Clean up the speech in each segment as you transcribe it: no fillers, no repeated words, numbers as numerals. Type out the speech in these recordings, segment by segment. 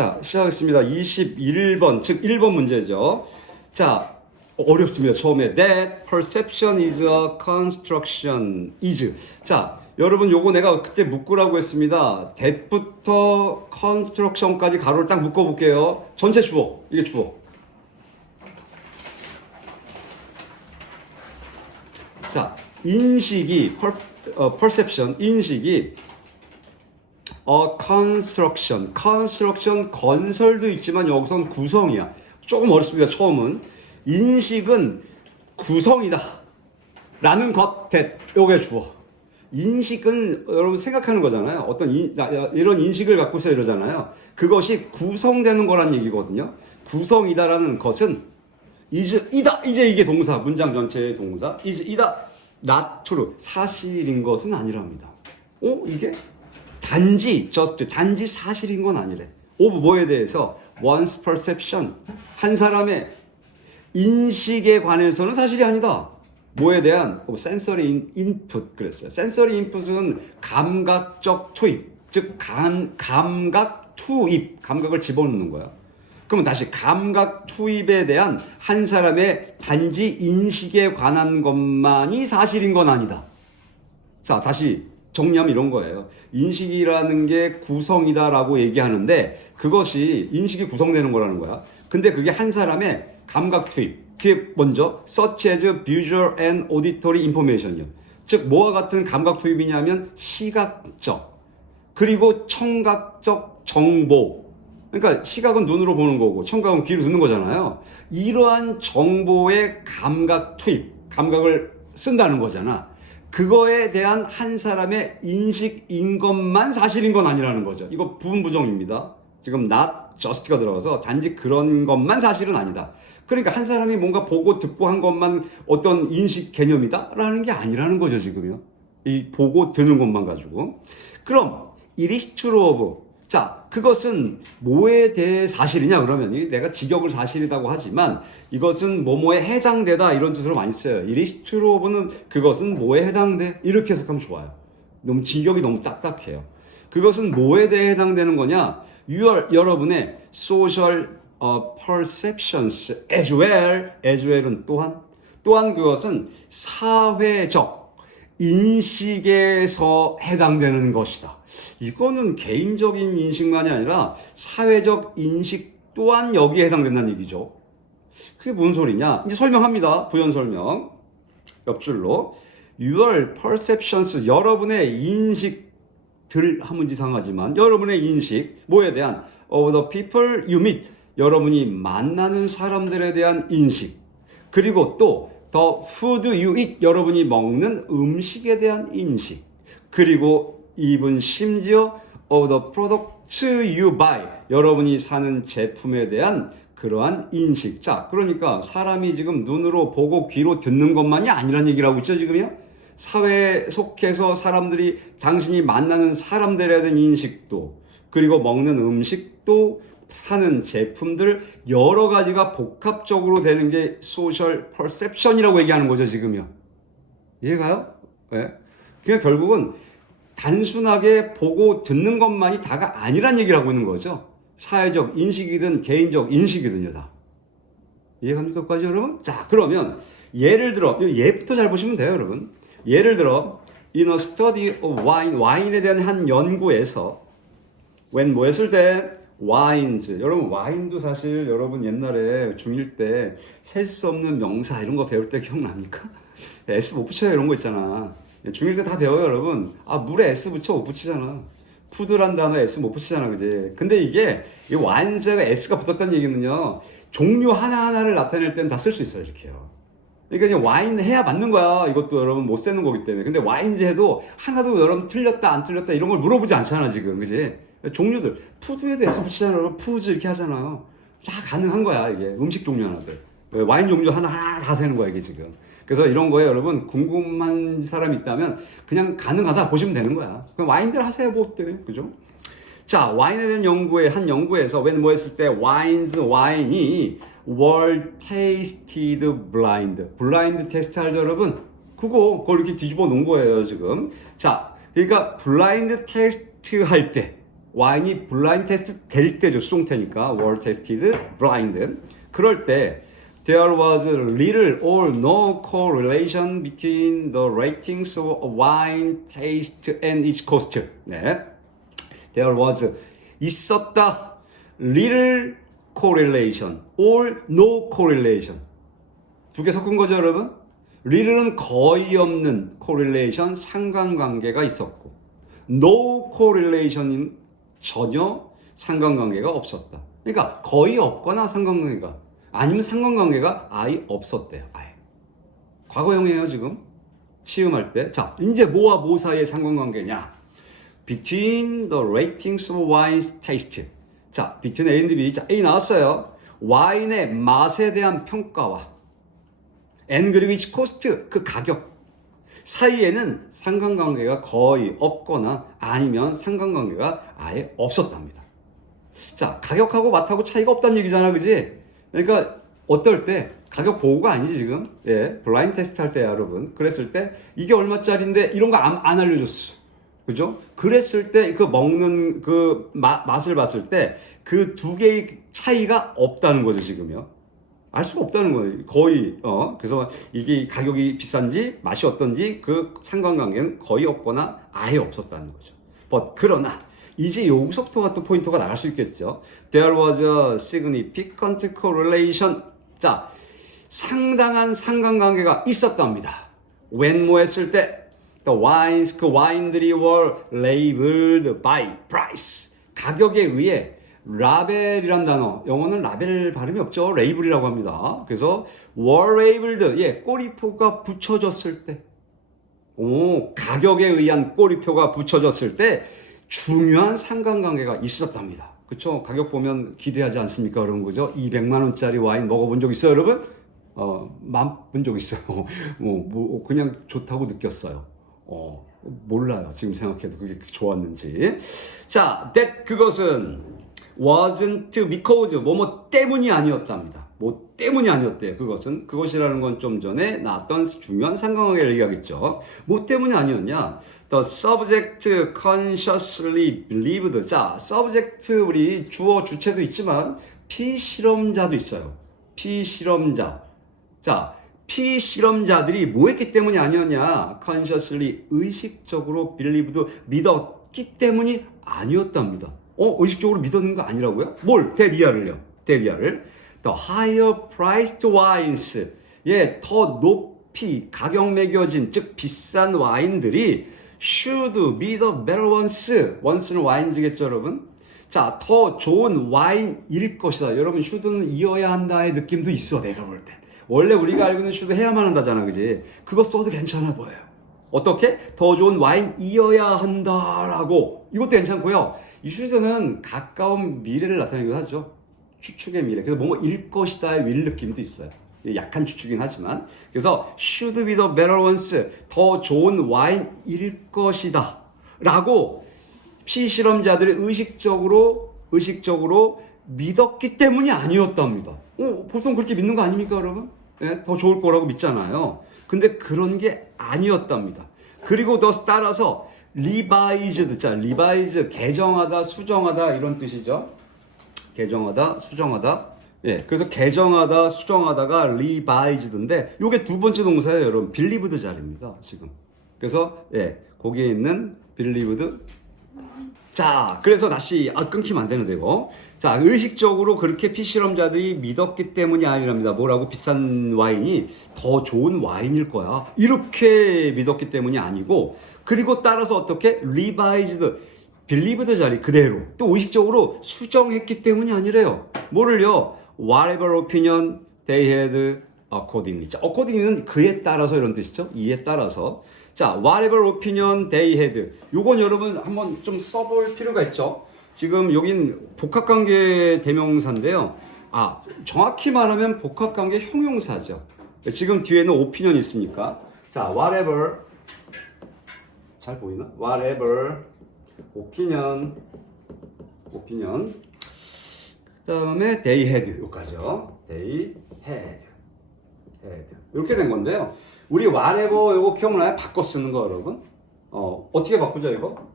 자, 시작하겠습니다. 21번, 즉 1번 문제죠. 자, 어렵습니다. 처음에 that perception is a construction is. 자, 여러분 요거 내가 그때 묶으라고 했습니다. that부터 construction까지 가로를 딱 묶어 볼게요. 전체 주어. 이게 주어. 자, 인식이 perception, 인식이 construction 건설도 있지만 여기선 구성이야. 조금 어렵습니다. 처음은 인식은 구성이다 라는 것 that 요게 주어. 인식은 여러분 생각하는 거잖아요. 어떤 이런 인식을 갖고서 이러잖아요. 그것이 구성되는 거란 얘기거든요. 구성이다라는 것은 is 이다. 이제 이게 동사, 문장 전체의 동사. is 이다. not true. 사실인 것은 아니랍니다. 이게 단지 사실인 건 아니래. of 뭐에 대해서? one's perception. 한 사람의 인식에 관해서는 사실이 아니다. 뭐에 대한? sensory input 그랬어요. sensory input은 감각적 투입. 즉 감각 투입. 감각을 집어넣는 거야. 그러면 다시 감각 투입에 대한 한 사람의 단지 인식에 관한 것만이 사실인 건 아니다. 자, 다시 정리하면 이런 거예요. 인식이라는 게 구성이다라고 얘기하는데 그것이 인식이 구성되는 거라는 거야. 근데 그게 한 사람의 감각 투입. 그게 먼저 such as visual and auditory information이요. 즉 뭐와 같은 감각 투입이냐면 시각적 그리고 청각적 정보. 그러니까 시각은 눈으로 보는 거고 청각은 귀로 듣는 거잖아요. 이러한 정보의 감각 투입, 감각을 쓴다는 거잖아. 그거에 대한 한 사람의 인식인 것만 사실인 건 아니라는 거죠. 이거 부분 부정입니다. 지금 not just가 들어가서 단지 그런 것만 사실은 아니다. 그러니까 한 사람이 뭔가 보고 듣고 한 것만 어떤 인식 개념이다 라는 게 아니라는 거죠. 지금요. 이 보고 듣는 것만 가지고. 그럼 it is true of. 자, 그것은 뭐에 대해 사실이냐 그러면 내가 직역을 사실이라고 하지만 이것은 뭐뭐에 해당되다 이런 뜻으로 많이 써요. it is true of는 그것은 뭐에 해당돼? 이렇게 해석하면 좋아요. 너무 직역이 너무 딱딱해요. 그것은 뭐에 대해 해당되는 거냐? 여러분의 social perceptions as well은 또한 그것은 사회적 인식에서 해당되는 것이다. 이거는 개인적인 인식만이 아니라 사회적 인식 또한 여기에 해당된다는 얘기죠. 그게 뭔 소리냐? 이제 설명합니다. 부연 설명. 옆줄로. Your perceptions, 여러분의 인식들 하면 이상하지만 여러분의 인식, 뭐에 대한? Of the people you meet, 여러분이 만나는 사람들에 대한 인식. 그리고 또 the food you eat, 여러분이 먹는 음식에 대한 인식. 그리고 even 심지어 of the products you buy, 여러분이 사는 제품에 대한 그러한 인식. 자, 그러니까 사람이 지금 눈으로 보고 귀로 듣는 것만이 아니란 얘기를 하고 있죠, 지금요? 사회에 속해서 사람들이 당신이 만나는 사람들에 대한 인식도, 그리고 먹는 음식도, 사는 제품들 여러 가지가 복합적으로 되는 게 소셜 퍼셉션이라고 얘기하는 거죠, 지금요. 이해가요? 네. 그러니까 결국은 단순하게 보고 듣는 것만이 다가 아니란 얘기를 하고 있는 거죠. 사회적 인식이든 개인적 인식이든요, 다. 이해갑니까, 까지 여러분? 자, 그러면 예를 들어 예부터 잘 보시면 돼요, 여러분. 예를 들어 in a study of wine, 와인에 대한 한 연구에서 when 뭐 했을 때 와인즈. 여러분 와인도 사실 여러분 옛날에 중1 때 셀 수 없는 명사 이런 거 배울 때 기억납니까? S 못 붙여요 이런 거 있잖아. 중1 때 다 배워요 여러분. 물에 S 붙여 못 붙이잖아. 푸드란 단어 S 못 붙이잖아, 그지? 근데 이게 이 와인즈가 S가 붙었다는 얘기는요, 종류 하나하나를 나타낼 때는 다 쓸 수 있어요, 이렇게요. 그러니까 이제 와인 해야 맞는 거야. 이것도 여러분 못 세는 거기 때문에. 근데 와인즈 해도 하나도 여러분 틀렸다 안 틀렸다 이런 걸 물어보지 않잖아 지금, 그지? 종류들 푸드에도 S 붙이잖아요. 여러분 푸즈 이렇게 하잖아요. 다 가능한 거야 이게. 음식 종류 하나들, 와인 종류 하나 다 세는 거야 이게 지금. 그래서 이런 거에 여러분 궁금한 사람이 있다면 그냥 가능하다 보시면 되는 거야. 그럼 와인들 하세요 뭐 어때, 그죠? 자, 와인에 대한 한 연구에서 when 뭐 했을 때 와인이 were tasted blind 테스트 알죠 여러분? 그걸 이렇게 뒤집어 놓은 거예요 지금. 자, 그러니까 블라인드 테스트 할 때 와인이 블라인드 테스트 될 때죠. 수동태니까 were tested blind. 그럴 때 there was little or no correlation between the ratings of wine taste and its cost. 네. There was 있었다 little correlation or no correlation. 두 개 섞은 거죠, 여러분? little은 거의 없는 correlation 상관관계가 있었고 no correlation은 전혀 상관관계가 없었다. 그러니까 거의 없거나 상관관계가 아니면 상관관계가 아예 없었대요. 아예. 과거형이에요, 지금. 시음할 때. 자, 이제 뭐와 뭐 사이의 상관관계냐? Between the ratings of wine's taste. 자, between A and B. 자, A 나왔어요. 와인의 맛에 대한 평가와 and 그리고 its cost, 그 가격 사이에는 상관관계가 거의 없거나 아니면 상관관계가 아예 없었답니다. 자, 가격하고 맛하고 차이가 없다는 얘기잖아, 그지? 그러니까 어떨 때 가격 보고가 아니지 지금. 예, 블라인드 테스트 할 때 여러분 그랬을 때 이게 얼마짜리인데 이런 거 안 알려줬어. 그죠? 그랬을 때 그 먹는 그 맛을 봤을 때 그 두 개의 차이가 없다는 거죠, 지금요. 알 수가 없다는 거예요. 거의. 그래서 이게 가격이 비싼지 맛이 어떤지 그 상관관계는 거의 없거나 아예 없었다는 거죠. 그러나 이제 여기서부터가 또 포인트가 나갈 수 있겠죠. There was a significant correlation. 자, 상당한 상관관계가 있었답니다. When 뭐 했을 때 the wines, 그 와인들이 were labeled by price. 가격에 의해 라벨이란 단어, 영어는 라벨 발음이 없죠. 레이블이라고 합니다. 그래서 were labeled, 예, 꼬리표가 붙여졌을 때, 가격에 의한 꼬리표가 붙여졌을 때 중요한 상관관계가 있었답니다. 그쵸? 가격 보면 기대하지 않습니까? 그런 거죠. 200만 원짜리 와인 먹어본 적 있어요, 여러분? 맛본 적 있어요. 그냥 좋다고 느꼈어요. 몰라요. 지금 생각해도 그게 좋았는지. 자, that 그것은 wasn't because 뭐뭐 때문이 아니었답니다. 뭐 때문이 아니었대요. 그것이라는 건 좀 전에 나왔던 중요한 상관관계를 얘기하겠죠. 뭐 때문이 아니었냐? The subject consciously believed. 자, subject 우리 주어 주체도 있지만 피실험자도 있어요. 피실험자. 자, 피실험자들이 뭐 했기 때문이 아니었냐? consciously 의식적으로 believed 믿었기 때문이 아니었답니다. 의식적으로 믿었는 거 아니라고요? 뭘? 데리아를요. 데리아를. The higher priced wines. 예, 더 높이 가격 매겨진, 즉 비싼 와인들이 should be the better ones. ones는 와인즈겠죠, 여러분? 자, 더 좋은 와인일 것이다. 여러분, should는 이어야 한다의 느낌도 있어, 내가 볼 때. 원래 우리가 알고 있는 should 해야만 한다잖아, 그지? 그거 써도 괜찮아 보여요. 어떻게? 더 좋은 와인이어야 한다라고. 이것도 괜찮고요. 이 should는 가까운 미래를 나타내기도 하죠. 추측의 미래. 그래서 뭔가 일 것이다의 윌 느낌도 있어요. 약한 추측이긴 하지만. 그래서 should be the better ones. 더 좋은 와인일 것이다. 라고 피실험자들이 의식적으로 믿었기 때문이 아니었답니다. 보통 그렇게 믿는 거 아닙니까, 여러분? 예, 더 좋을 거라고 믿잖아요. 근데 그런 게 아니었답니다. 그리고 더 따라서 revised, 자, revise, 개정하다, 수정하다 이런 뜻이죠. 개정하다, 수정하다. 예, 그래서 개정하다, 수정하다가 revised인데 요게 두 번째 동사예요, 여러분. believed 자리입니다, 지금. 그래서 예, 거기에 있는 believed. 자, 그래서 다시 끊기면 안 되는데 이거. 자, 의식적으로 그렇게 피실험자들이 믿었기 때문이 아니랍니다. 뭐라고? 비싼 와인이 더 좋은 와인일 거야. 이렇게 믿었기 때문이 아니고, 그리고 따라서 어떻게? revised, believed 자리 그대로. 또 의식적으로 수정했기 때문이 아니래요. 뭐를요? whatever opinion they had accordingly. 자, accordingly는 그에 따라서 이런 뜻이죠. 이에 따라서. 자, whatever opinion they had. 요건 여러분 한번 좀 써볼 필요가 있죠. 지금 여긴 복합관계 대명사인데요. 정확히 말하면 복합관계 형용사죠. 지금 뒤에는 opinion이 있으니까. 자, whatever. 잘 보이나? whatever opinion. 그 다음에 they had. 요까지요. they had. 이렇게 된 건데요. 우리 whatever 이거 기억나요? 바꿔 쓰는 거 여러분. 어떻게 바꾸죠 이거?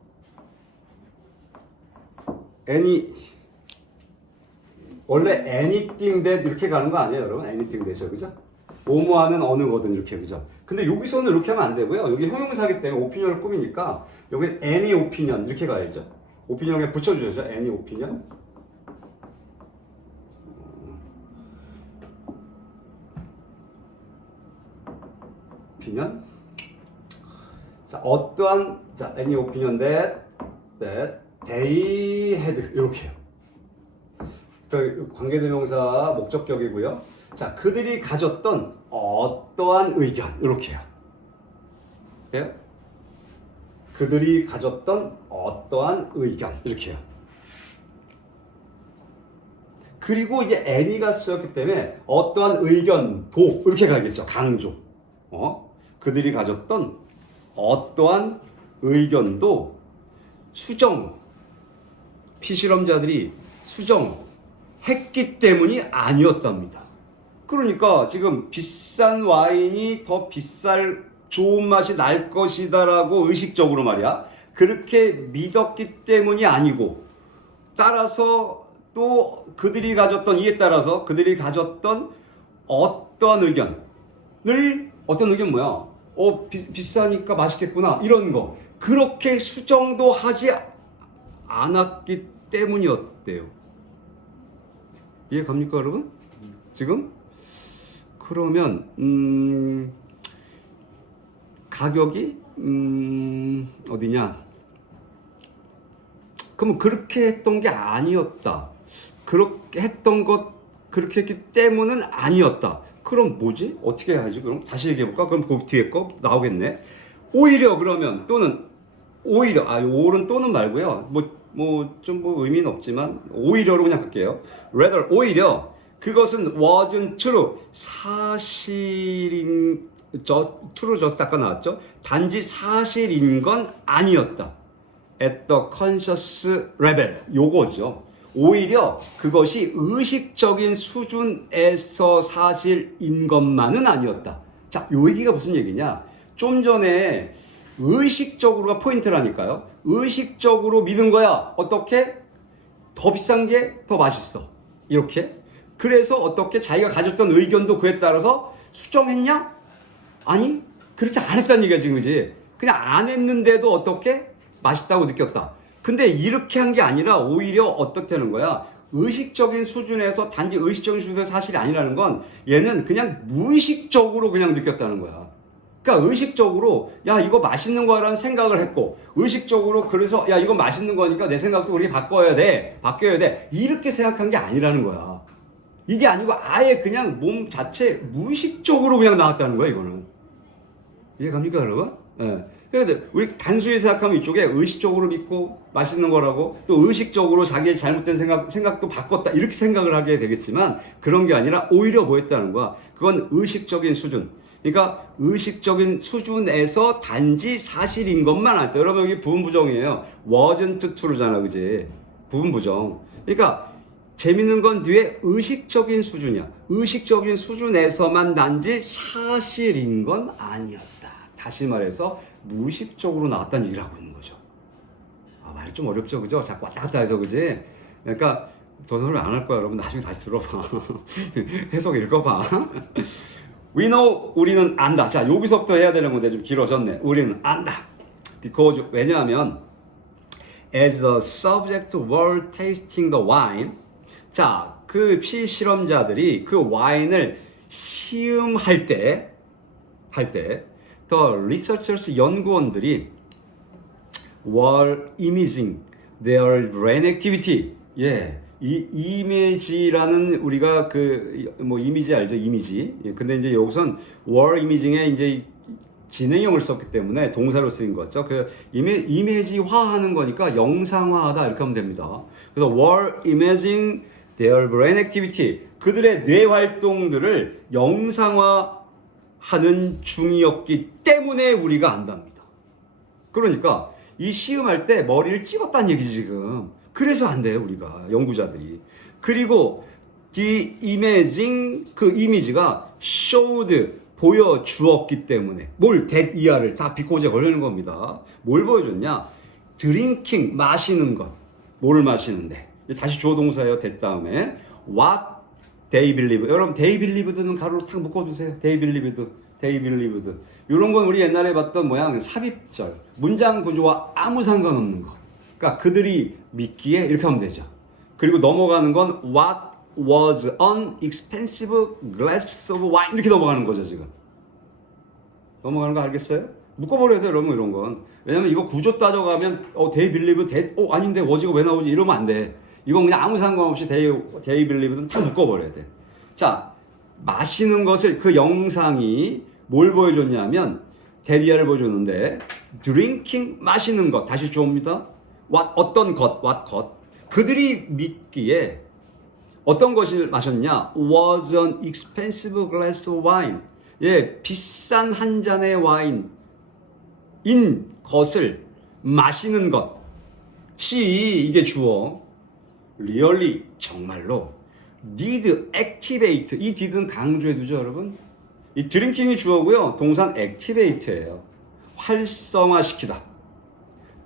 any 원래 anything that 이렇게 가는 거 아니에요, 여러분? anything that이요, 그죠? 뭐뭐하는 어느 거든 이렇게, 그죠? 근데 여기서는 이렇게 하면 안 되고요. 여기 형용사기 때문에 오피니언을 꾸미니까 여기 any opinion 이렇게 가야죠. 오피니언 그냥 붙여주죠, any opinion. opinion. 자, 어떠한 자, any opinion that they had 이렇게요. 그 관계대명사 목적격이고요. 자, 그들이 가졌던 어떠한 의견 이렇게요. 예? 그들이 가졌던 어떠한 의견 이렇게요. 그리고 이게 any가 쓰였기 때문에 어떠한 의견도 이렇게 가야겠죠. 강조. 그들이 가졌던 어떠한 의견도 피실험자들이 수정했기 때문이 아니었답니다. 그러니까 지금 비싼 와인이 더 좋은 맛이 날 것이다라고 의식적으로 말이야. 그렇게 믿었기 때문이 아니고, 따라서 또 이에 따라서 그들이 가졌던 어떠한 어떤 의견 뭐야? 비싸니까 맛있겠구나. 이런 거. 그렇게 수정도 하지 않았기 때문이었대요. 이해 갑니까, 여러분? 지금? 그러면, 가격이, 어디냐? 그러면 그렇게 했던 게 아니었다. 그렇게 했기 때문은 아니었다. 그럼 뭐지? 어떻게 해야지? 그럼 다시 얘기해볼까? 그럼 그 뒤에 거 나오겠네. 오히려 그러면 오히려 또는 말고요. 좀 의미는 없지만 오히려로 그냥 할게요. rather 오히려 그것은 wasn't true true just 아까 나왔죠. 단지 사실인 건 아니었다. at the conscious level 요거죠. 오히려 그것이 의식적인 수준에서 사실인 것만은 아니었다. 자, 요 얘기가 무슨 얘기냐? 좀 전에 의식적으로가 포인트라니까요. 의식적으로 믿은 거야. 어떻게? 더 비싼 게 더 맛있어. 이렇게. 그래서 어떻게 자기가 가졌던 의견도 그에 따라서 수정했냐? 아니, 그렇지 않았다는 얘기야, 지금, 그지? 그냥 안 했는데도 어떻게? 맛있다고 느꼈다. 근데 이렇게 한 게 아니라 오히려 어떻게 하는 거야? 의식적인 수준에서 단지 의식적인 수준에서 사실이 아니라는 건 얘는 그냥 무의식적으로 그냥 느꼈다는 거야. 그러니까 의식적으로 야 이거 맛있는 거라는 생각을 했고 의식적으로 그래서 야 이거 맛있는 거니까 내 생각도 우리 바뀌어야 돼 이렇게 생각한 게 아니라는 거야. 이게 아니고 아예 그냥 몸 자체 무의식적으로 그냥 나왔다는 거야. 이거는 이해 갑니까 여러분? 예. 그런데 우리 단순히 생각하면 이쪽에 의식적으로 믿고 맛있는 거라고 또 의식적으로 자기의 잘못된 생각도 바꿨다 이렇게 생각을 하게 되겠지만 그런 게 아니라 오히려 뭐 했다는 거야. 그건 의식적인 수준. 그러니까 의식적인 수준에서 단지 사실인 것만 알 때. 여러분 여기 부분부정이에요. wasn't true잖아, 그지? 부분부정. 그러니까 재밌는 건 뒤에 의식적인 수준이야. 의식적인 수준에서만 단지 사실인 건 아니었다. 다시 말해서 무의식적으로 나왔다는 얘기를 하고 있는 거죠. 말이 좀 어렵죠, 그죠? 자꾸 왔다 갔다 해서, 그지? 그러니까 더 설명 안 할 거야, 여러분. 나중에 다시 들어봐. 해석 읽어봐. We know, 우리는 안다. 자, 여기서부터 해야 되는 건데 좀 길어졌네. 우리는 안다. Because, 왜냐하면 as the subject were tasting the wine, 자, 그 피실험자들이 그 와인을 시음할 때 the researchers, 연구원들이 were imaging their brain activity. 예. 이 이미지라는 우리가 이미지 알죠? 이미지. 예, 근데 이제 여기선 were imaging에 이제 진행형을 썼기 때문에 동사로 쓰인 거죠. 그 이미지화하는 거니까 영상화하다 이렇게 하면 됩니다. 그래서 were imaging their brain activity. 그들의 뇌 활동들을 영상화하는 중이었기 때문에 우리가 안답니다. 그러니까 이 시음할 때 머리를 찍었다는 얘기지 지금. 그래서 안 돼요, 우리가, 연구자들이. 그리고 the imaging, 그 이미지가 showed, 보여주었기 때문에. 뭘, that 이하를 다 비꼬제 걸리는 겁니다. 뭘 보여줬냐? drinking, 마시는 것. 뭐를 마시는데. 다시 주어 동사예요. that 다음에 what they believe. 여러분 they believed는 가로로 탁 묶어주세요. they believed, they believed. 이런 건 우리 옛날에 봤던 모양 삽입절, 문장 구조와 아무 상관없는 거. 그러니까 그들이 믿기에 이렇게 하면 되죠. 그리고 넘어가는 건 what was an expensive glass of wine 이렇게 넘어가는 거죠 지금. 넘어가는 거 알겠어요? 묶어버려야 돼요 여러분 이런 건. 왜냐면 이거 구조 따져가면 they believe that 아닌데 was가 왜 나오지 이러면 안 돼. 이건 그냥 아무 상관없이 they believe는 다 묶어버려야 돼. 자, 마시는 것을 그 영상이 뭘 보여줬냐면 대리아를 보여줬는데 drinking 마시는 것 다시 주어입니다. what 어떤 것 what 것 그들이 믿기에 어떤 것을 마셨냐 was an expensive glass of wine 예 비싼 한 잔의 와인인 것을 마시는 것이 이게 주어 really 정말로 did activate 이 did는 강조해 두죠 여러분. 이 drinking이 주어고요. 동산 activate예요. 활성화시키다.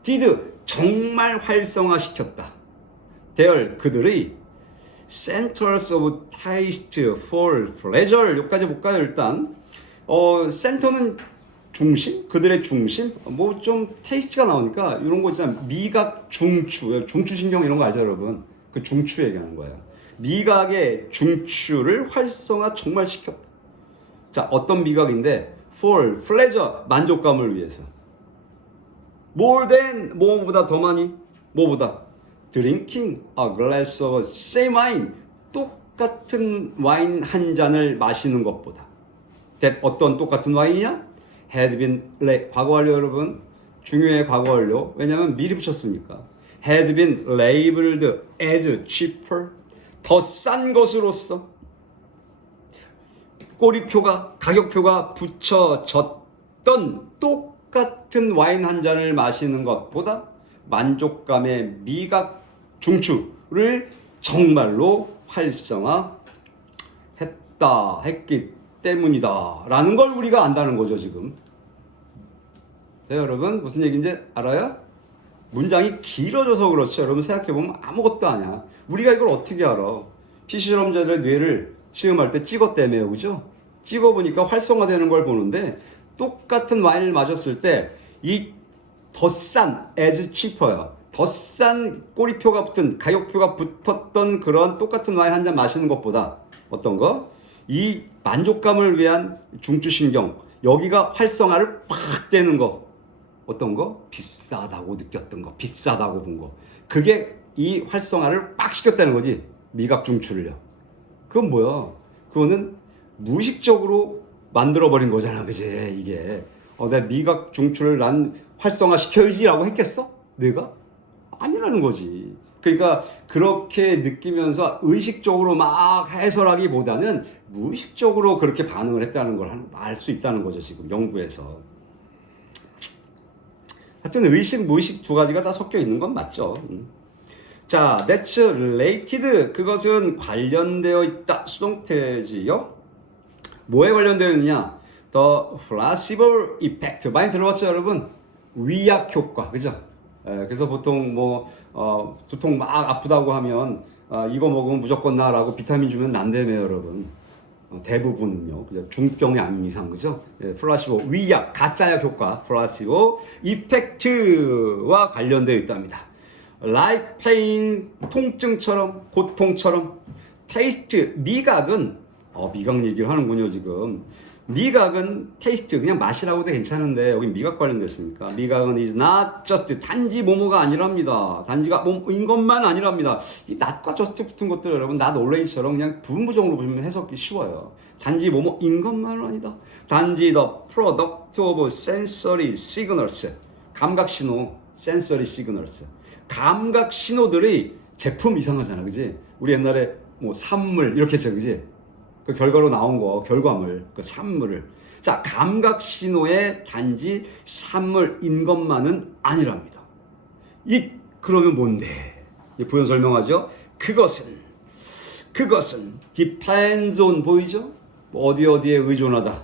did 정말 활성화시켰다. their 그들의 centers of taste for pleasure 여기까지 볼까요 일단. 센터는 중심 그들의 중심 뭐 좀 테이스트가 나오니까 이런 거 있잖아요. 미각 중추 중추신경 이런 거 알죠 여러분. 그 중추 얘기하는 거예요. 미각의 중추를 활성화 정말 시켰다. 자 어떤 미각인데 for pleasure 만족감을 위해서 more than 뭐보다 더 많이 뭐보다 drinking a glass of same wine 똑같은 와인 한 잔을 마시는 것보다 that 어떤 똑같은 와인이냐 had been 과거 완료 여러분 중요해 과거 완료 왜냐면 미리 붙였으니까 had been labeled as cheaper 더 싼 것으로서 꼬리표가 가격표가 붙여졌던 똑같은 와인 한 잔을 마시는 것보다 만족감의 미각 중추를 정말로 활성화했기 때문이다 라는 걸 우리가 안다는 거죠 지금. 네, 여러분 무슨 얘기인지 알아요? 문장이 길어져서 그렇죠. 여러분 생각해보면 아무것도 아니야. 우리가 이걸 어떻게 알아? 피시실험자들의 뇌를 시험할 때 찍었다며요 그죠? 찍어보니까 활성화되는 걸 보는데 똑같은 와인을 마셨을 때 이 더 싼 as cheaper야. 더 싼 꼬리표가 붙은 가격표가 붙었던 그런 똑같은 와인 한 잔 마시는 것보다 어떤 거? 이 만족감을 위한 중추신경 여기가 활성화를 팍 되는 거 어떤 거? 비싸다고 느꼈던 거 비싸다고 본 거 그게 이 활성화를 빡 시켰다는 거지 미각 중추를요. 그건 뭐야? 그거는 무의식적으로 만들어버린 거잖아 그지 이게 내 미각 중추를 난 활성화 시켜야지 라고 했겠어? 내가? 아니라는 거지. 그러니까 그렇게 느끼면서 의식적으로 막 해설하기보다는 무의식적으로 그렇게 반응을 했다는 걸 알 수 있다는 거죠 지금 연구에서. 하여튼 의식 무의식 두 가지가 다 섞여 있는 건 맞죠. 자, that's related 그것은 관련되어 있다 수동태지요. 뭐에 관련되어 있느냐? The placebo effect 많이 들어봤죠 여러분? 위약 효과 그죠? 그래서 보통 뭐 두통 막 아프다고 하면 이거 먹으면 무조건 나라고 비타민 주면 난다며 여러분. 대부분은요. 그죠? 중병이 아닌 이상 그죠? 플라시보 위약 가짜약 효과 플라시보 이펙트와 관련되어 있답니다. like pain 통증처럼 고통처럼 테이스트 미각은 미각 얘기를 하는군요 지금. 미각은 테이스트 그냥 맛이라고도 괜찮은데 여기 미각 관련됐으니까 미각은 is not just 단지 뭐뭐가 아니랍니다. 단지가 뭐인 것만 아니랍니다. 이 not과 just 붙은 것들 여러분 not always처럼 그냥 부분부정으로 보시면 해석이 쉬워요. 단지 뭐뭐인 것만은 아니다. 단지 the product of sensory signals 감각 신호 sensory signals 감각 신호들이 제품 이상하잖아 그지? 우리 옛날에 뭐 산물 이렇게 했죠 그지? 그 결과로 나온 거 결과물 그 산물을 자 감각 신호의 단지 산물인 것만은 아니랍니다. 그러면 뭔데? 부연 설명하죠. 그것은 depends on 보이죠? 어디에 의존하다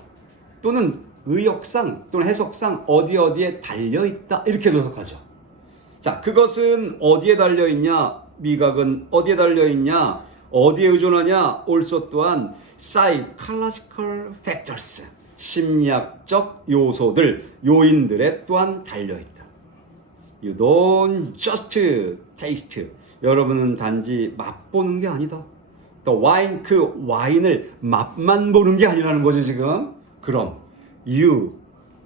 또는 의역상 또는 해석상 어디에 달려있다 이렇게 해석하죠. 자, 그것은 어디에 달려있냐? 미각은 어디에 달려있냐? 어디에 의존하냐? also 또한 psychological factors, 심리학적 요소들, 요인들에 또한 달려있다. You don't just taste. 여러분은 단지 맛보는 게 아니다. The wine, 그 와인을 맛만 보는 게 아니라는 거죠, 지금. 그럼 you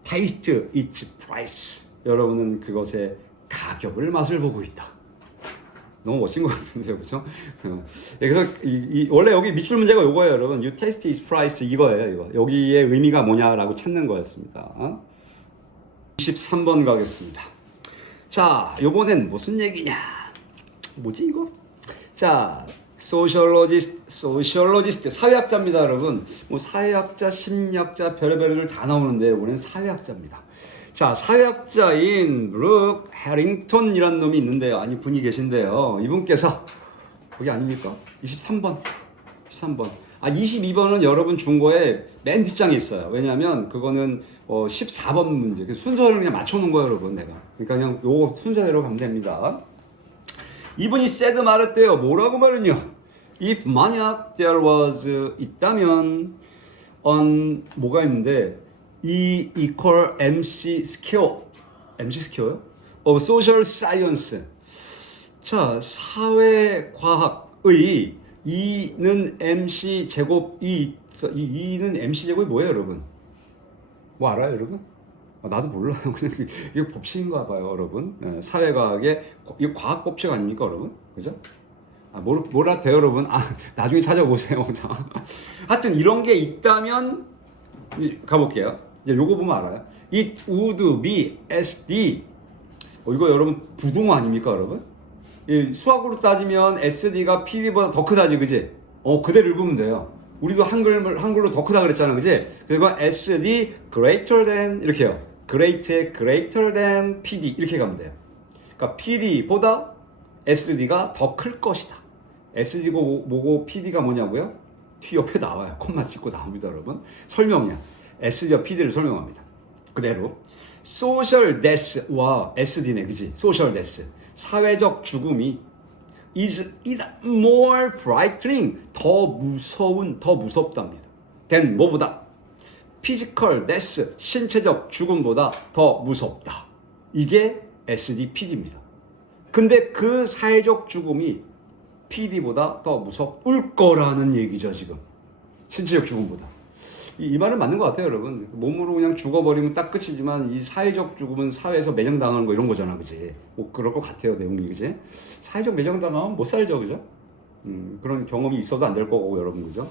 taste its price. 여러분은 그것의 가격을 맛을 보고 있다. 너무 멋진 것 같은데요, 그렇죠? 그래서 원래 여기 밑줄 문제가 이거예요, 여러분. You taste its price 이거예요, 이거. 여기에 의미가 뭐냐라고 찾는 거였습니다. 23번 가겠습니다. 자, 요번엔 무슨 얘기냐? 뭐지 이거? 자, 소셜로지스트, 사회학자입니다, 여러분. 뭐 사회학자, 심리학자, 별의별을 다 나오는데 이번엔 사회학자입니다. 자, 사회학자인 브룩 해링턴이라는 놈이 있는데요. 아니, 분이 계신데요. 이분께서 거기 아닙니까? 23번. 23번. 아, 22번은 여러분 중고에 맨 뒷장에 있어요. 왜냐하면 그거는 14번 문제. 순서를 그냥 맞춰놓은 거예요, 여러분. 내가. 그러니까 그냥 요 순서대로 가면 됩니다. 이분이 said 말했대요. 뭐라고 말했냐? If 만약 there was 있다면 뭐가 있는데 E equal MC square of social science. 자, 사회과학의 E는 MC 제곱 E는 MC 제곱이 뭐예요, 여러분? 뭐 알아요, 여러분? 나도 몰라요. 그냥 이거 법칙인가 봐요, 여러분. 네, 사회과학의 이거 과학 법칙 아닙니까, 여러분? 그죠? 뭐라 돼요, 여러분? 나중에 찾아보세요. 하여튼 이런 게 있다면 가볼게요. 이제 요거 보면 알아요. It would be SD. 이거 여러분 부등호 아닙니까, 여러분? 이 수학으로 따지면 SD가 PD보다 더 크다지, 그지? 그대로 읽으면 돼요. 우리도 한글로 더 크다 그랬잖아, 그지? 그리고 SD greater than 이렇게 해요. greater than PD 이렇게 가면 돼요. 그러니까 PD보다 SD가 더 클 것이다. SD가 뭐고 PD가 뭐냐고요? 뒤 옆에 나와요. 콤마 찍고 나옵니다, 여러분. 설명이야. SD와 PD를 설명합니다. 그대로 social death와 SD네, 그지? social death, 사회적 죽음이 is more frightening, 더 무섭답니다. than 뭐보다? physical death, 신체적 죽음보다 더 무섭다. 이게 SD, PD입니다. 근데 그 사회적 죽음이 PD보다 더 무섭을 거라는 얘기죠, 지금. 신체적 죽음보다. 이 말은 맞는 것 같아요, 여러분. 몸으로 그냥 죽어버리면 딱 끝이지만 이 사회적 죽음은 사회에서 매장당하는 거 이런 거잖아, 그지? 뭐 그럴 것 같아요, 내용이, 그지? 사회적 매장당하면 못 살죠, 그죠? 그런 경험이 있어도 안 될 거고, 여러분, 그죠?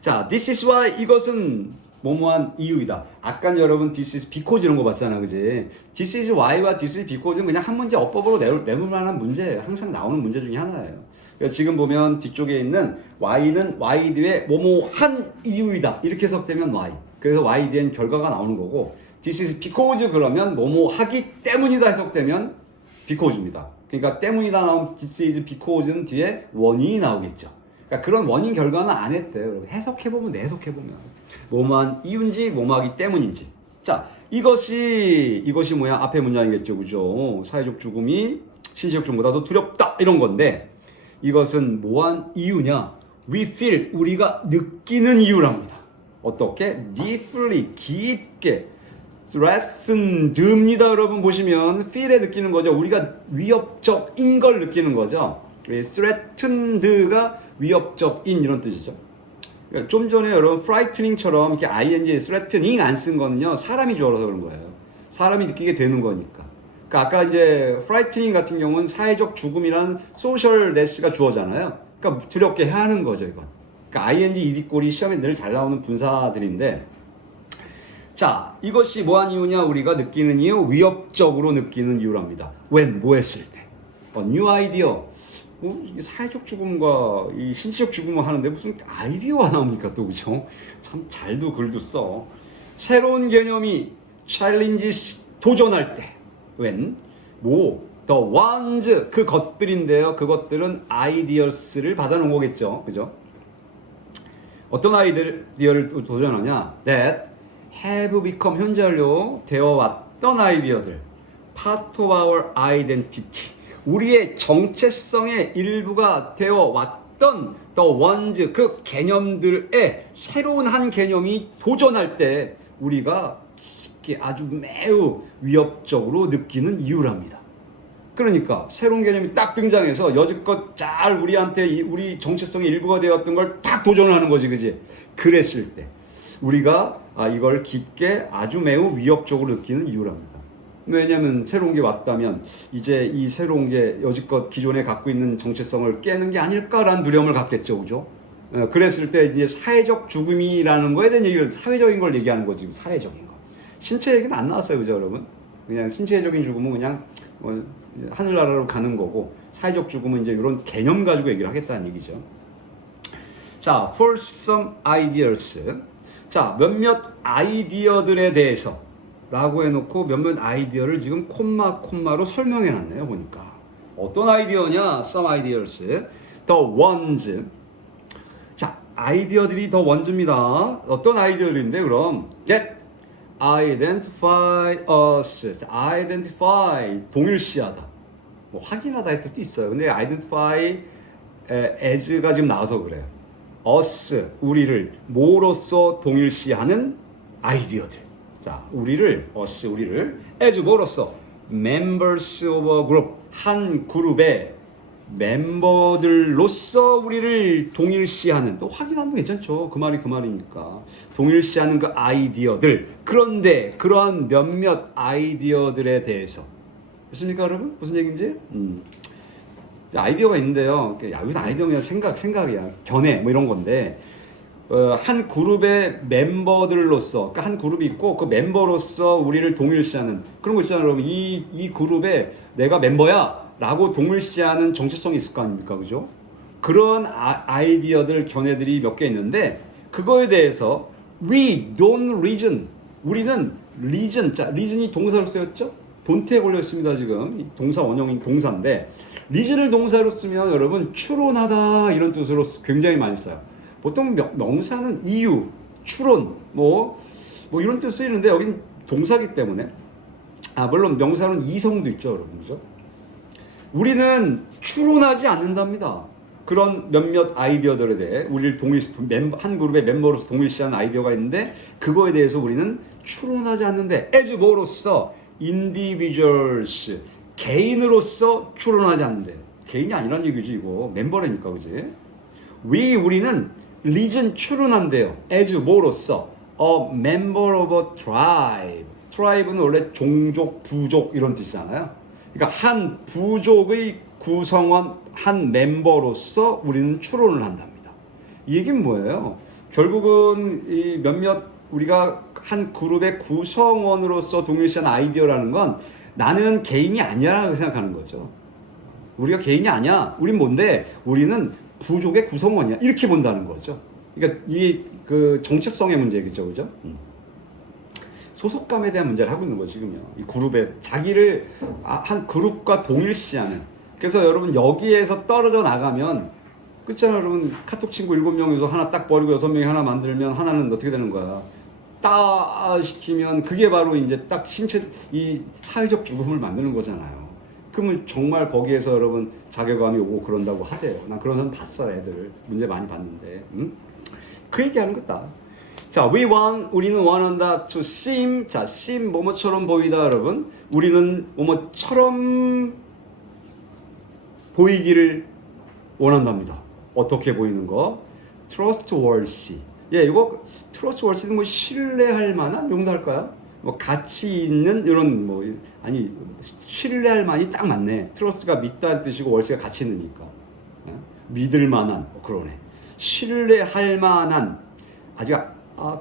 자, this is why, 이것은 뭐뭐한 이유이다. 아까 여러분 this is because 이런 거 봤잖아, 그지? this is why와 this is because는 그냥 한 문제 어법으로 내놓을 만한 문제예요. 항상 나오는 문제 중에 하나예요. 지금 보면 뒤쪽에 있는 y는 y 뒤에 뭐뭐한 이유이다 이렇게 해석되면 y, 그래서 y 뒤엔 결과가 나오는 거고, this is because 그러면 뭐뭐하기 때문이다 해석되면 because입니다. 그러니까 때문이다 나오면 this is because는 뒤에 원인이 나오겠죠. 그러니까 그런 원인 결과는 안 했대요. 해석해보면 해석해보면 뭐뭐한 이유인지 뭐뭐하기 때문인지. 자, 이것이 뭐야? 앞에 문장이겠죠, 그죠? 사회적 죽음이 신체적 죽음보다 더 두렵다 이런 건데, 이것은 뭐한 이유냐? We feel, 우리가 느끼는 이유랍니다. 어떻게? Deeply, 깊게 threatened입니다. 여러분 보시면 feel에 느끼는 거죠. 우리가 위협적인 걸 느끼는 거죠. threatened가 위협적인 이런 뜻이죠. 좀 전에 여러분 frightening처럼 이렇게 ing, threatening 안 쓴 거는요, 사람이 주어서 그런 거예요. 사람이 느끼게 되는 거니까. 그러니까 아까 이제 frightening 같은 경우는 사회적 죽음이란 social death가 주어잖아요. 그러니까 두렵게 해야 하는 거죠, 이건. 그러니까 ing, ed꼴이 시험에 늘 잘 나오는 분사들인데, 자, 이것이 뭐한 이유냐? 우리가 느끼는 이유, 위협적으로 느끼는 이유랍니다. when, 뭐 했을 때. new idea. 사회적 죽음과 이 신체적 죽음을 하는데 무슨 아이디어가 나옵니까, 또, 그죠? 참 잘도 글도 써. 새로운 개념이 challenges, 도전할 때. when, the ones, 그 것들인데요. 그것들은 ideas를 받아놓은 거겠죠, 그죠? 어떤 아이디어를 도전하냐? that have become, 현재 완료 되어왔던 아이디어들. part of our identity. 우리의 정체성의 일부가 되어 왔던 the ones, 그 개념들에 새로운 한 개념이 도전할 때 우리가 깊게 아주 매우 위협적으로 느끼는 이유랍니다. 그러니까 새로운 개념이 딱 등장해서 여지껏 잘 우리한테 우리 정체성의 일부가 되었던 걸 딱 도전을 하는 거지, 그지? 그랬을 때 우리가 이걸 깊게 아주 매우 위협적으로 느끼는 이유랍니다. 왜냐하면 새로운 게 왔다면 이제 이 새로운 게 여지껏 기존에 갖고 있는 정체성을 깨는 게 아닐까라는 두려움을 갖겠죠, 그죠? 그랬을 때 이제 사회적 죽음이라는 거에 대한 얘기를, 사회적인 걸 얘기하는 거지, 사회적인 거. 신체 얘기는 안 나왔어요, 그죠, 여러분? 그냥 신체적인 죽음은 그냥 하늘나라로 가는 거고, 사회적 죽음은 이제 이런 개념 가지고 얘기를 하겠다는 얘기죠. 자, for some ideas. 자, 몇몇 아이디어들에 대해서 라고 해놓고 몇몇 아이디어를 지금 콤마로 설명해 놨네요, 보니까. 어떤 아이디어냐? Some ideas. The ones. 자, 아이디어들이 the ones입니다. 어떤 아이디어들인데, 그럼? Get. Identify us. 자, identify. 동일시하다. 뭐 확인하다 할 뜻도 있어요. 근데 identify as가 지금 나와서 그래요. us. 우리를 뭐로서 동일시하는 아이디어들. 자, 우리를 as 뭐로서 members of a group, 한 그룹의 멤버들로서 우리를 동일시하는, 또 확인하면 괜찮죠. 그 말이 그 말이니까. 동일시하는 그 아이디어들. 그런데 그러한 몇몇 아이디어들에 대해서 됐습니까, 여러분? 무슨 얘기인지? 아이디어가 있는데요. 여기서 아이디어는 생각이야. 견해 뭐 이런 건데. 한 그룹의 멤버들로서, 그러니까 한 그룹이 있고 그 멤버로서 우리를 동일시하는 그런 거 있잖아요, 여러분. 이 그룹에 내가 멤버야 라고 동일시하는 정체성이 있을 거 아닙니까, 그죠? 그런 아이디어들, 견해들이 몇 개 있는데, 그거에 대해서 we don't reason, 우리는 reason, 자, reason이 동사로 쓰였죠? 돈트에 걸려 있습니다, 지금. 동사 원형인 동사인데, reason을 동사로 쓰면 여러분 추론하다 이런 뜻으로 굉장히 많이 써요. 보통 명사는 이유, 추론, 뭐 이런 뜻 쓰이는데 여긴 동사기 때문에, 물론 명사는 이성도 있죠, 여러분, 그죠? 우리는 추론하지 않는답니다. 그런 몇몇 아이디어들에 대해 우리를 한 그룹의 멤버로서 동일시하는 아이디어가 있는데, 그거에 대해서 우리는 추론하지 않는데, as 뭐로서 individuals, 개인으로서 추론하지 않는데, 개인이 아니란 얘기지, 이거 멤버라니까, 그지? 우리는 reason, 추론한대요. as 뭐로서 a member of a tribe. tribe는 원래 종족, 부족 이런 뜻이잖아요. 그러니까 한 부족의 구성원, 한 멤버로서 우리는 추론을 한답니다. 이 얘기는 뭐예요? 결국은 이 우리가 한 그룹의 구성원으로서 동일시한 아이디어라는 건 나는 개인이 아니라고 생각하는 거죠. 우리가 개인이 아니야. 우린 뭔데? 우리는 부족의 구성원이야. 이렇게 본다는 거죠. 그러니까 이게 그 정체성의 문제겠죠, 그죠? 소속감에 대한 문제를 하고 있는 거죠, 지금요. 이 그룹에 자기를 한 그룹과 동일시하는. 그래서 여러분 여기에서 떨어져 나가면, 그렇잖아요, 여러분. 카톡 친구 7명에서 하나 딱 버리고 6명이 하나 만들면 하나는 어떻게 되는 거야? 따 시키면 그게 바로 이제 딱 이 사회적 죽음을 만드는 거잖아요. 그러면 정말 거기에서 여러분 자괴감이 오고 그런다고 하대요. 난 그런 사람 봤어, 애들. 문제 많이 봤는데. 그 얘기하는 거다. 자, 우리는 원한다 to seem. 자, seem 뭐뭐처럼 보이다, 여러분. 우리는 뭐뭐처럼 보이기를 원한답니다. 어떻게 보이는 거? trustworthy. 예, 이거 trustworthy는 뭐 신뢰할 만한 용도할까요? 뭐 가치 있는 이런 신뢰할 만이 딱 맞네. trust가 믿다는 뜻이고 worthy가 가치 있으니까. 믿을 만한, 그러네. 신뢰할 만한. 아직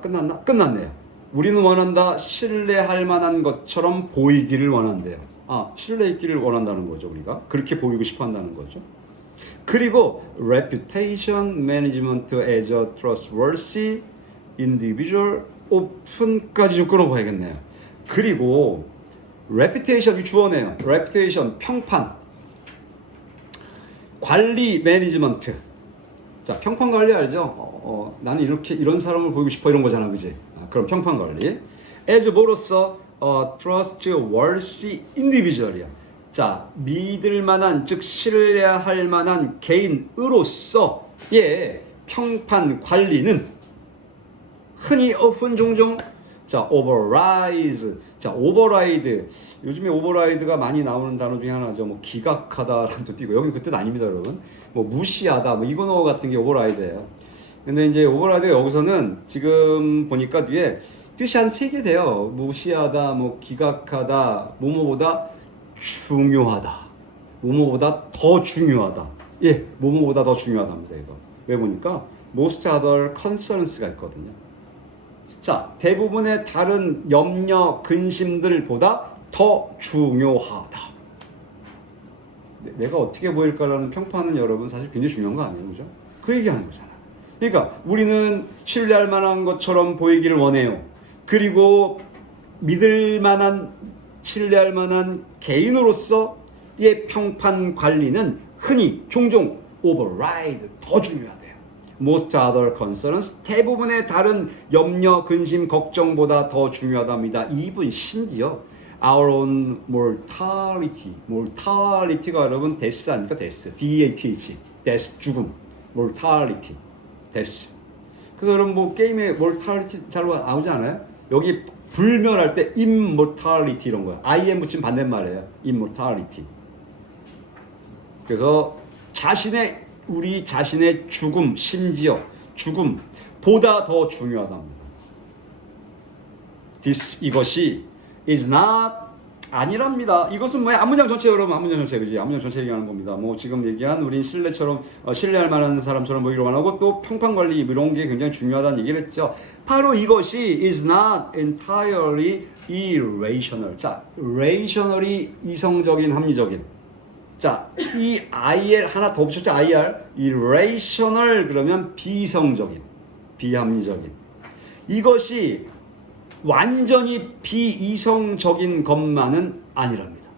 끝났나? 끝났네요. 우리는 원한다. 신뢰할 만한 것처럼 보이기를 원한대요. 신뢰 있기를 원한다는 거죠, 우리가. 그렇게 보이고 싶어 한다는 거죠. 그리고 reputation management as a trustworthy individual open까지 좀 끌어봐야겠네요. 그리고 reputation, 이 주어네요. reputation, 평판. 관리, 매니지먼트. 자, 평판 관리 알죠? 나는 이런 사람을 보이고 싶어, 이런 거잖아, 그지? 그럼 평판 관리. as 뭐로서 trustworthy individual이야. 자, 믿을 만한, 즉 신뢰할 만한 개인으로서의 평판 관리는 흔히 often 종종 자, overrides. 자, override. 요즘에 override가 많이 나오는 단어 중에 하나죠. 뭐 기각하다라는 뜻도 있고, 여기 그 뜻 아닙니다, 여러분. 뭐 무시하다, 뭐 이거노 같은 게 override예요. 근데 이제 override가 여기서는 지금 보니까 뒤에 뜻이 한 3개 돼요. 무시하다, 뭐 기각하다, 뭐뭐보다 중요하다. 뭐뭐보다 더 중요하다. 예, 뭐뭐보다 더 중요하답니다, 이거. 왜 보니까 most other concerns가 있거든요. 자, 대부분의 다른 염려, 근심들보다 더 중요하다. 내가 어떻게 보일까라는 평판은 여러분 사실 굉장히 중요한 거 아니에요, 그죠? 그 얘기하는 거잖아. 그러니까 우리는 신뢰할 만한 것처럼 보이기를 원해요. 그리고 믿을 만한, 신뢰할 만한 개인으로서의 평판 관리는 흔히 종종 override, 더 중요하대요. Most other concerns, 대부분의 다른 염려, 근심, 걱정보다 더 중요하답니다. 이분 심지어 our own mortality가 여러분 death 아닙니까? death, D-A-T-H, death, 죽음, mortality, death. 그래서 여러분 뭐 게임에 mortality 잘 나오지 않아요? 여기 불멸할 때 immortality 이런 거야. im 붙이면 반대말이에요. immortality. 그래서 우리 자신의 죽음, 심지어 죽음보다 더 중요하답니다. 이것이 is not 아니랍니다. 이것은 뭐야? 앞문장 전체 여러분, 앞문장 전체 그지? 앞문장 전체 얘기하는 겁니다. 뭐 지금 얘기한 우린 신뢰할 만한 사람처럼 보이기로 하고 또 평판 관리 이런 게 굉장히 중요하다는 얘기를 했죠. 바로 이것이 is not entirely irrational. 자, rationally 이성적인, 합리적인. 자, 이 IR 하나 더 붙였죠. IR. irrational 그러면 비이성적인, 비합리적인. 이것이 완전히 비이성적인 것만은 아니랍니다.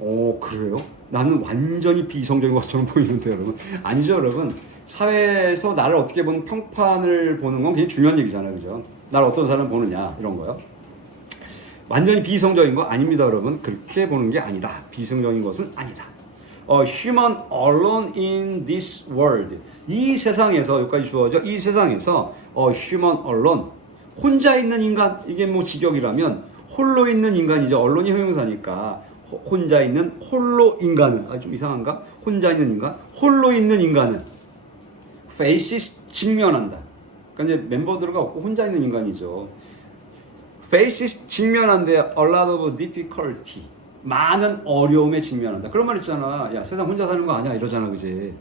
오, 그래요? 나는 완전히 비이성적인 것처럼 보이는데 여러분. 아니죠, 여러분. 사회에서 나를 어떻게 보는 평판을 보는 건 굉장히 중요한 얘기잖아요. 그죠? 나를 어떤 사람을 보느냐 이런 거요. 완전히 비이성적인 거 아닙니다, 여러분. 그렇게 보는 게 아니다. 비이성적인 것은 아니다. human alone in this world. 이 세상에서, 여기까지 주어져. 이 세상에서 human alone. 혼자 있는 인간. 이게 뭐 직역이라면 홀로 있는 인간이죠. 언론이 형용사니까. 혼자 있는 홀로 인간은. 좀 이상한가? 혼자 있는 인간. 홀로 있는 인간은 faces 직면한다. 그러니까 이제 멤버들과 없고 혼자 있는 인간이죠. faces 직면한데 a lot of difficulty. 많은 어려움에 직면한다. 그런 말 있잖아. 야, 세상 혼자 사는 거 아니야. 이러잖아. 그지?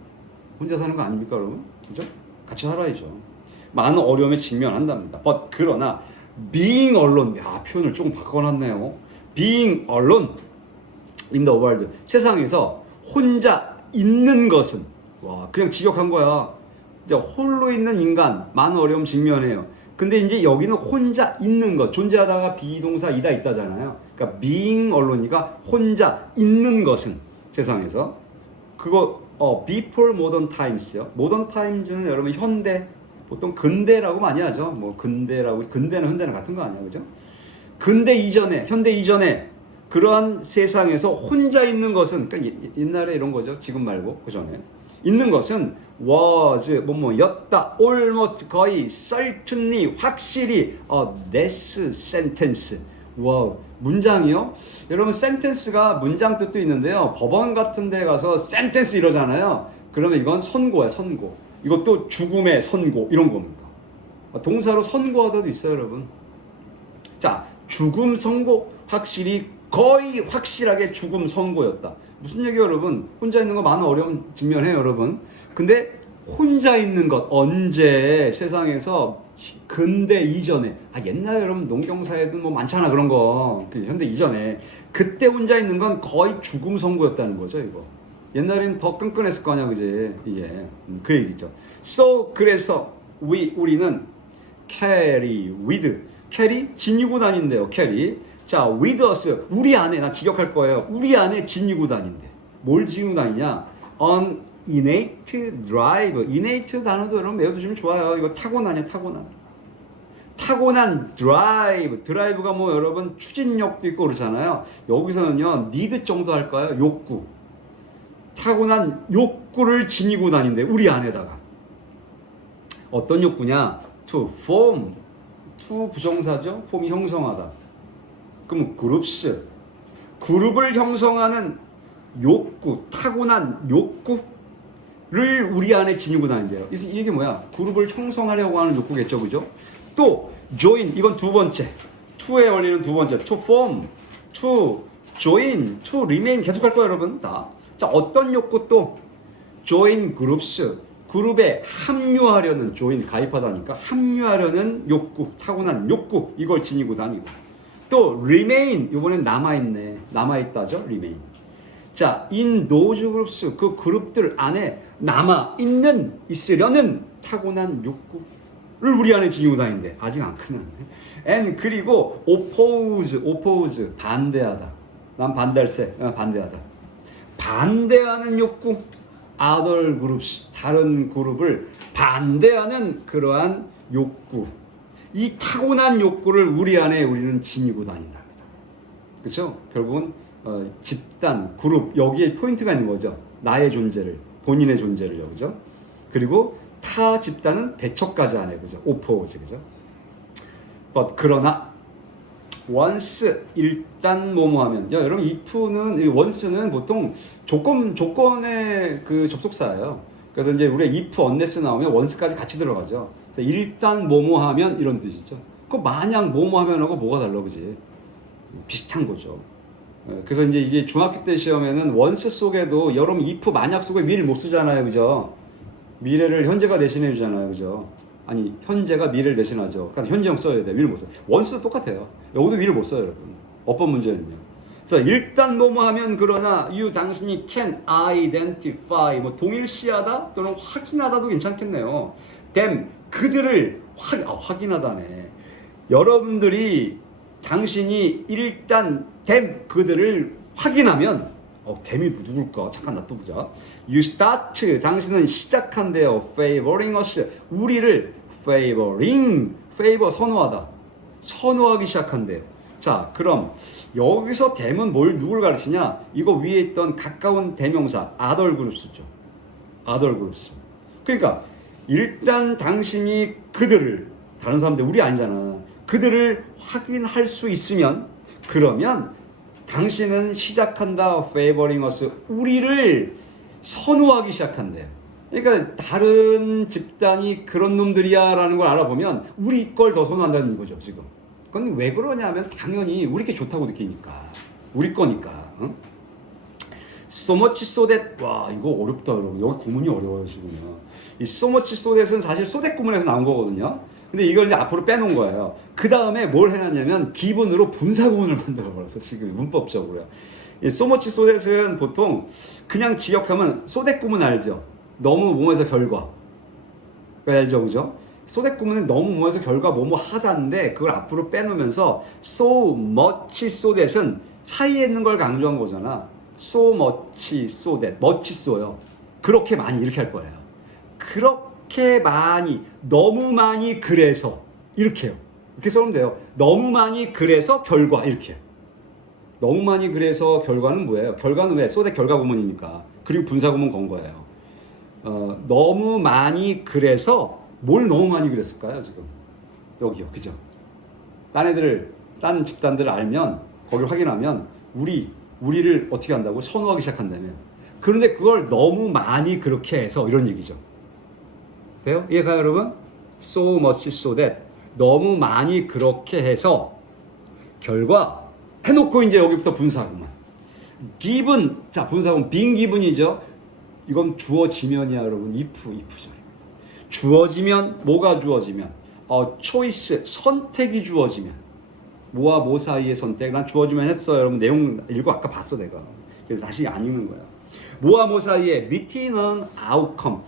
혼자 사는 거 아닙니까, 여러분? 그죠? 같이 살아야죠. 많은 어려움에 직면한답니다. But 그러나 being alone. 야, 표현을 조금 바꿔놨네요. being alone in the world. 세상에서 혼자 있는 것은, 와, 그냥 직역한 거야. 이제 홀로 있는 인간, 많은 어려움 직면해요. 근데 이제 여기는 혼자 있는 것, 존재하다가 비동사 이다 있다잖아요. 그러니까 being alone이가 혼자 있는 것은 세상에서 그거 before modern times요. modern times는 여러분 현대, 보통 근대라고 많이 하죠. 뭐 근대라고, 근대는 현대는 같은 거 아니야, 그죠? 근대 이전에, 현대 이전에 그러한 세상에서 혼자 있는 것은, 그러니까 옛날에 이런 거죠. 지금 말고 그 전에 있는 것은 was 뭐뭐였다, almost 거의, certainly 확실히 death sentence. 와우, 문장이요? 여러분 sentence가 문장 뜻도 있는데요. 법원 같은 데 가서 sentence 이러잖아요. 그러면 이건 선고야, 선고. 이것도 죽음의 선고 이런 겁니다. 동사로 선고하다도 있어요, 여러분. 자, 죽음 선고, 확실히, 거의 확실하게 죽음 선고였다. 무슨 얘기예요, 여러분? 혼자 있는 거 많은 어려움 직면해요, 여러분. 근데 혼자 있는 것, 언제 세상에서 근대 이전에, 옛날에 여러분 농경사회든 뭐 많잖아, 그런 거. 현대 이전에 그때 혼자 있는 건 거의 죽음 선고였다는 거죠, 이거. 옛날엔 더 끈끈했을 거 아니야, 그지? 이게 그 얘기죠. So 그래서 우리는 carry 지니고 다닌대요. carry. 자, with us, 우리 안에, 나 직역할 거예요. 우리 안에 지니고 다닌대. 뭘 지니고 다니냐? On innate drive. innate 단어도 여러분 외워두시면 좋아요. 이거 타고나냐, 타고난. 타고난 드라이브. 드라이브가 뭐 여러분 추진력도 있고 그렇잖아요. 여기서는요, 니드 정도 할까요? 욕구. 타고난 욕구를 지니고 다닌대, 우리 안에다가. 어떤 욕구냐? to form. to 부정사죠? form이 형성하다. 그럼 groups. 그룹을 형성하는 욕구, 타고난 욕구를 우리 안에 지니고 다닌대요. 이게 뭐야? 그룹을 형성하려고 하는 욕구겠죠, 그죠? 또 join, 이건 두 번째. to에 걸리는 두 번째. to form, to join, to remain 계속 할 거예요, 여러분. 다. 자, 어떤 욕구 또 join groups, 그룹에 합류하려는, join 가입하다니까 합류하려는 욕구, 타고난 욕구, 이걸 지니고 다니고. 또 remain, 이번엔 남아있네. 남아있다죠, remain. 자, in those groups, 그 그룹들 안에 남아있는, 있으려는 타고난 욕구를 우리 안에 지니고 다니는데 아직 안 끝났네. and 그리고 oppose, 반대하다. 난 반달세, 반대하다. 반대하는 욕구, other groups, 다른 그룹을 반대하는 그러한 욕구. 이 타고난 욕구를 우리 안에 우리는 지니고 다닌답니다. 그렇죠? 결국은 집단, 그룹, 여기에 포인트가 있는 거죠. 나의 존재를, 본인의 존재를, 그죠? 그리고 타 집단은 배척까지 안 해, 그죠? oppose, 그죠? but 그러나 once, 일단 뭐뭐 하면, 여러분 if는, once는 보통 조건의 그 접속사예요. 그래서 이제 우리가 if, unless 나오면 once까지 같이 들어가죠. 일단 뭐뭐 하면 이런 뜻이죠. 그 만약 뭐뭐 하면하고 뭐가 달라, 그지? 비슷한 거죠. 그래서 이제 이게 중학교 때 시험에는 once 속에도 여러분 if, 만약 속에 미래를 못 쓰잖아요, 그죠? 미래를 현재가 대신해 주잖아요, 그죠? 아니, 현재가 미래를 대신하죠. 그러니까 현재형 써야 돼. 미래를 못 써요. 원스도 똑같아요. 여기도 미래를 못 써요, 여러분. 어법 문제는요. 그래서 일단 뭐뭐 하면 그러나 you 당신이 can identify, 뭐 동일시하다 또는 확인하다도 괜찮겠네요. them, 그들을 확인하다네. 여러분들이 당신이 일단 them, 그들을 확인하면 them이 누굴까? 잠깐 놔둬보자. You start, 당신은 시작한대요. favoring us, 우리를 favor, 선호하다. 선호하기 시작한대요. 자, 그럼 여기서 them은 누굴 가르치냐? 이거 위에 있던 가까운 대명사 other groups죠. other groups. 그러니까 일단 당신이 그들을, 다른 사람들, 우리 아니잖아. 그들을 확인할 수 있으면, 그러면 당신은 시작한다. favoring us, 우리를 선호하기 시작한대요. 그러니까 다른 집단이 그런 놈들이야 라는 걸 알아보면 우리 걸 더 선호한다는 거죠, 지금. 그건 왜 그러냐면 당연히 우리 게 좋다고 느끼니까. 우리 거니까. 응? so much so that, 와, 이거 어렵다, 여러분. 여기 구문이 어려워요, 지금요. 이 so much so that은 사실 so that 구문에서 나온 거거든요. 근데 이걸 이제 앞으로 빼놓은 거예요. 그 다음에 뭘 해놨냐면 기본으로 분사 구문을 만들어버렸어, 지금 문법적으로요. 이 so much so that은 보통 그냥 지역하면 so that 구문 알죠? 너무 뭐뭐해서 결과. 알죠, 그죠? so that 구문은 너무 뭐뭐해서 결과 뭐뭐 하다인데 그걸 앞으로 빼놓으면서 so much so that은 사이에 있는 걸 강조한 거잖아. so much so that, much so요. 그렇게 많이, 이렇게 할 거예요. 그렇게 많이, 너무 많이, 그래서 이렇게요. 이렇게 써면 돼요. 너무 많이, 그래서 결과, 이렇게. 너무 많이, 그래서 결과는 뭐예요? 결과는 왜? so that 결과 구문이니까. 그리고 분사 구문 건 거예요. 너무 많이, 그래서 뭘 너무 많이 그랬을까요, 지금? 여기요, 그죠? 딴 집단들을 알면, 거기를 확인하면 우리를 어떻게 한다고? 선호하기 시작한다면. 그런데 그걸 너무 많이 그렇게 해서 이런 얘기죠. 돼요? 이해가요, 여러분? so much so that, 너무 많이 그렇게 해서 결과 해놓고 이제 여기부터 분사구문. given, 자, 분사구문 being given이죠. 이건 주어지면이야, 여러분. if죠. 주어지면, 뭐가 주어지면, choice, 선택이 주어지면. 뭐와 뭐 사이의 선택. 난 주어지면 했어, 여러분. 내용 읽고 아까 봤어, 내가. 그래서 다시 안 읽는 거야. 뭐와 뭐 사이에 between은 outcome.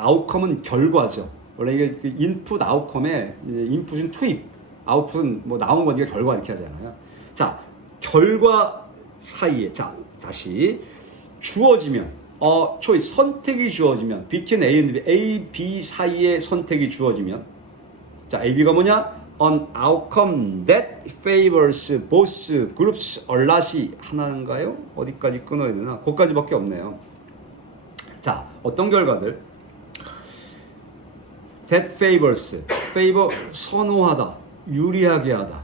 outcome은 결과죠. 원래 이게 input, outcome에 input은 투입, output은 뭐 나온 거니까 결과 이렇게 하잖아요. 자, 결과 사이에, 자, 다시 주어지면, choice, 선택이 주어지면, between A and B, A, B 사이에 선택이 주어지면, 자, A, B가 뭐냐? an outcome that favors both groups a lot이 하나인가요? 어디까지 끊어야 되나? 거기까지밖에 없네요. 자, 어떤 결과들? that favors, favor 선호하다, 유리하게 하다.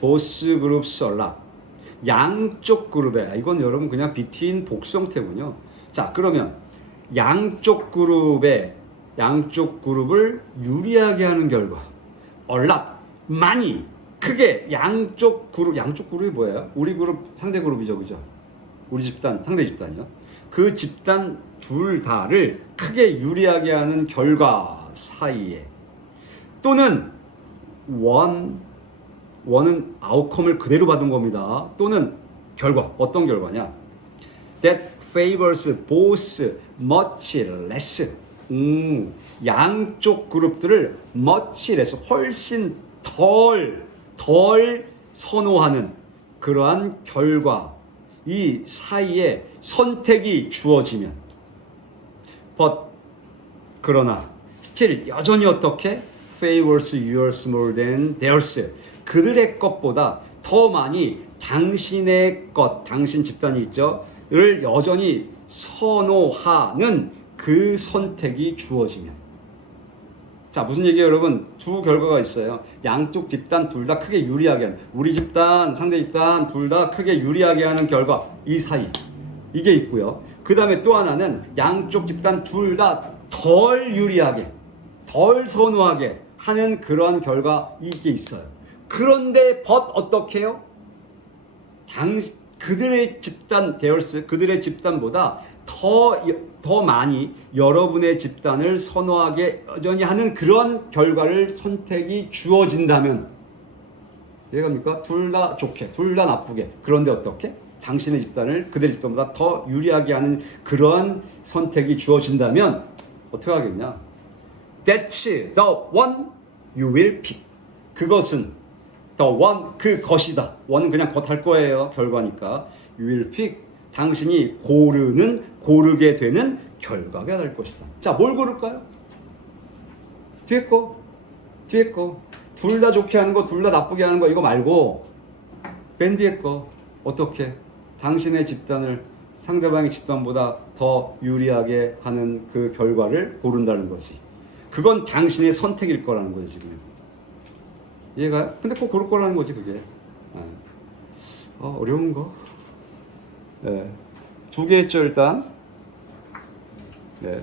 both groups a lot. 양쪽 그룹에, 이건 여러분 그냥 between 복수형태군요. 자, 그러면 양쪽 그룹을 유리하게 하는 결과. a lot, 많이, 크게 양쪽 그룹이 뭐예요? 우리 그룹, 상대 그룹이죠, 그죠? 우리 집단, 상대 집단이요. 그 집단 둘 다를 크게 유리하게 하는 결과 사이에 또는 원은 아웃컴을 그대로 받은 겁니다. 또는 결과, 어떤 결과냐? That favors both much less. 양쪽 그룹들을 much less, 훨씬 덜 선호하는 그러한 결과, 이 사이에 선택이 주어지면 but 그러나 still 여전히 어떻게? favors yours more than theirs. 그들의 것보다 더 많이 당신의 것, 당신 집단이 있죠, 를 여전히 선호하는 그 선택이 주어지면. 자, 무슨 얘기예요, 여러분? 두 결과가 있어요. 양쪽 집단 둘 다 크게 유리하게 하는, 우리 집단, 상대 집단 둘 다 크게 유리하게 하는 결과, 이 사이, 이게 있고요. 그 다음에 또 하나는 양쪽 집단 둘 다 덜 유리하게, 덜 선호하게 하는 그러한 결과, 이게 있어요. 그런데 어떻게 해요? 그들의 집단, 그들의 집단보다 더 많이 여러분의 집단을 선호하게 여전히 하는 그런 결과를 선택이 주어진다면, 이해갑니까? 둘 다 좋게, 둘 다 나쁘게. 그런데 어떻게? 당신의 집단을 그들의 집단보다 더 유리하게 하는 그런 선택이 주어진다면 어떻게 하겠냐? That's the one you will pick. 그것은 the one, 그것이다. one은 그냥 것 할 거예요. 결과니까. You will pick. 당신이 고르게 되는 결과가 될 것이다. 자, 뭘 고를까요? 뒤에 거. 둘 다 좋게 하는 거, 둘 다 나쁘게 하는 거, 이거 말고 맨 뒤에 거. 어떻게? 당신의 집단을 상대방의 집단보다 더 유리하게 하는 그 결과를 고른다는 거지. 그건 당신의 선택일 거라는 거죠, 지금. 이해가요? 근데 꼭 고를 거라는 거지, 그게. 어려운 거. 네. 두 개 했죠, 일단. 네.